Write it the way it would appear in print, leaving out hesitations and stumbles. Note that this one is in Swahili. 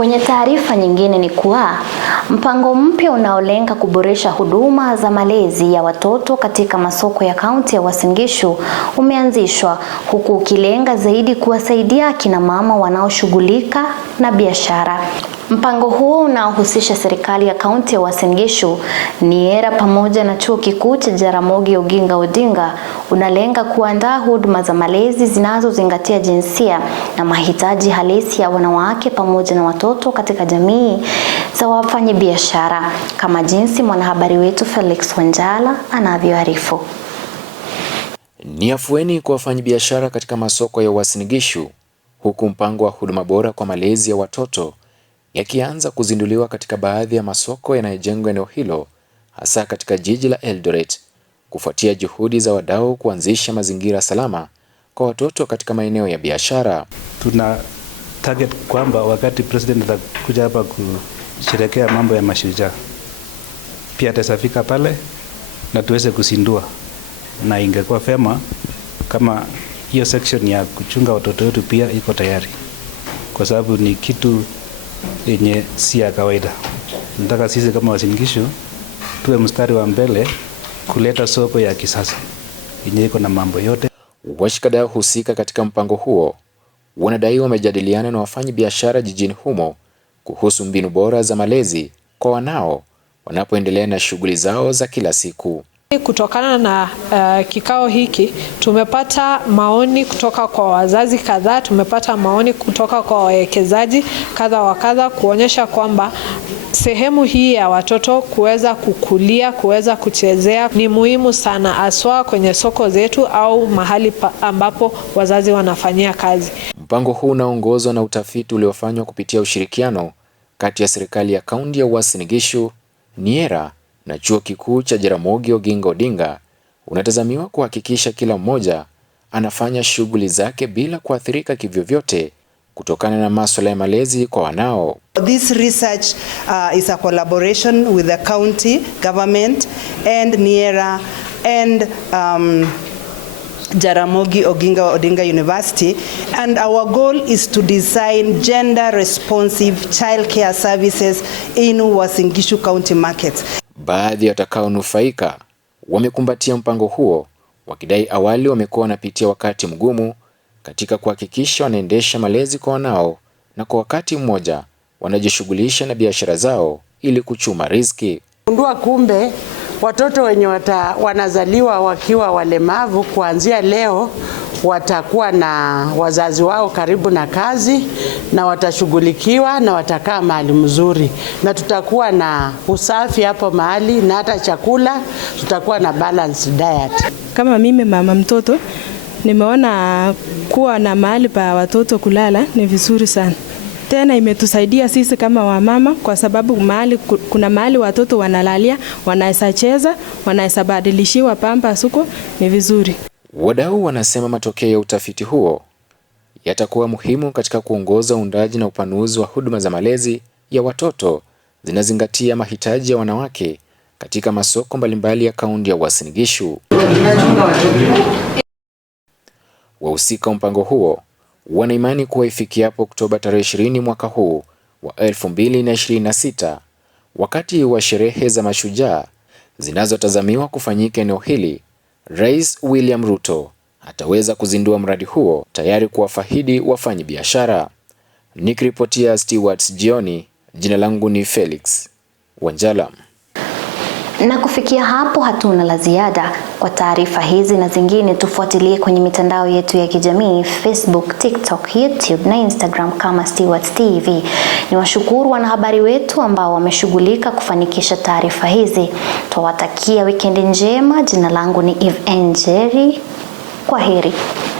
Kwenye taarifa nyingine ni kuwa mpango mpya unaolenga kuboresha huduma za malezi ya watoto katika masoko ya kaunti ya Uasin Gishu umeanzishwa, huku ukilenga zaidi kuwasaidia akina mama wanaoshughulika na biashara. Mpango huo unaohusisha serikali ya kaunti ya Uasin Gishu, NIERA pamoja na chuo kikuu cha Jaramogi Oginga Odinga unalenga kuandaa huduma za malezi zinazozingatia jinsia na mahitaji halisi ya wanawake pamoja na watoto katika jamii za wafanyabiashara, kama jinsi mwanahabari wetu Felix Wanjala anavyoarifu. Ni afueni kwa wafanyabiashara katika masoko ya Uasin Gishu, huku mpango wa huduma bora kwa malezi ya watoto yakianza kuzinduliwa katika baadhi ya masoko yanayojengwa eneo hilo, hasa katika jiji la Eldoret, kufuatia juhudi za wadau kuanzisha mazingira salama kwa watoto katika maeneo ya biashara. Tuna target kwamba wakati president atakuja hapa kusherehekea mambo ya mashujaa, pia atasafika pale na tuweze kuzindua, na ingekuwa vema kama hiyo section ya kuchunga watoto wetu pia iko tayari, kwa sababu ni kitu yenye si ya kawaida. Nataka sisi kama Uasin Gishu tuwe mstari wa mbele kuleta soko ya kisasa yenye iko na mambo yote. Washikadau husika katika mpango huo wanadai wamejadiliana na wafanyabiashara jijini humo kuhusu mbinu bora za malezi kwa wanao wanapoendelea na shughuli zao za kila siku. Kutokana na kikao hiki tumepata maoni kutoka kwa wazazi kadhaa, tumepata maoni kutoka kwa wawekezaji kadha wa kadha, kuonyesha kwamba sehemu hii ya watoto kuweza kukulia, kuweza kuchezea ni muhimu sana, haswa kwenye soko zetu au mahali ambapo wazazi wanafanyia kazi. Mpango huu unaongozwa na utafiti uliofanywa kupitia ushirikiano kati ya serikali ya kaunti ya Uasin Gishu, NIERA na chuo kikuu cha Jaramogi Oginga Odinga unatazamiwa kuhakikisha kila mmoja anafanya shughuli zake bila kuathirika kivyovyote kutokana na masuala ya malezi kwa wanao. This research is a collaboration with the county government and NIERA and Jaramogi Oginga Odinga University, and our goal is to design gender responsive childcare services in Uasin Gishu County markets. Baadhi ya watakaonufaika wamekumbatia mpango huo, wakidai awali wamekuwa wanapitia wakati mgumu katika kuhakikisha wanaendesha malezi kwa wanao, na kwa wakati mmoja wanajishughulisha na biashara zao ili kuchuma riziki. Ndua kumbe watoto wenye wanazaliwa wakiwa walemavu kuanzia leo watakuwa na wazazi wao karibu na kazi na watashughulikiwa na watakaa mahali mzuri, na tutakuwa na usafi hapo mahali, na hata chakula tutakuwa na balanced diet. Kama mimi mama mtoto nimeona kuwa na mahali pa watoto kulala ni vizuri sana. Tena imetusaidia sisi kama wamama, kwa sababu kuna mahali watoto wanalalia, wanaweza cheza, wanaweza badilishiwa pamba suko, ni vizuri. Wadau wanasema matokeo ya utafiti huo yatakuwa muhimu katika kuongoza uundaji na upanuzi wa huduma za malezi ya watoto zinazingatia mahitaji ya wanawake katika masoko mbalimbali ya kaunti ya Uasin Gishu. Wahusika mpango huo wana imani kuwa ifikiapo Oktoba tarehe 20 mwaka huu wa 2026, wakati wa sherehe za mashujaa zinazotazamiwa kufanyika eneo hili, Rais William Ruto ataweza kuzindua mradi huo tayari kuwafahidi wafanyabiashara. Nikiripotia Stewards Jioni, jina langu ni Felix Wanjala. Na kufikia hapo hatuna la ziada. Kwa taarifa hizi na zingine tufuatilie kwenye mitandao yetu ya kijamii Facebook, TikTok, YouTube na Instagram kama Stewards TV. Niwashukuru wanahabari wetu ambao wameshughulika kufanikisha taarifa hizi. Tuwatakia wikendi njema. Jina langu ni Eve Njeri. Kwaheri.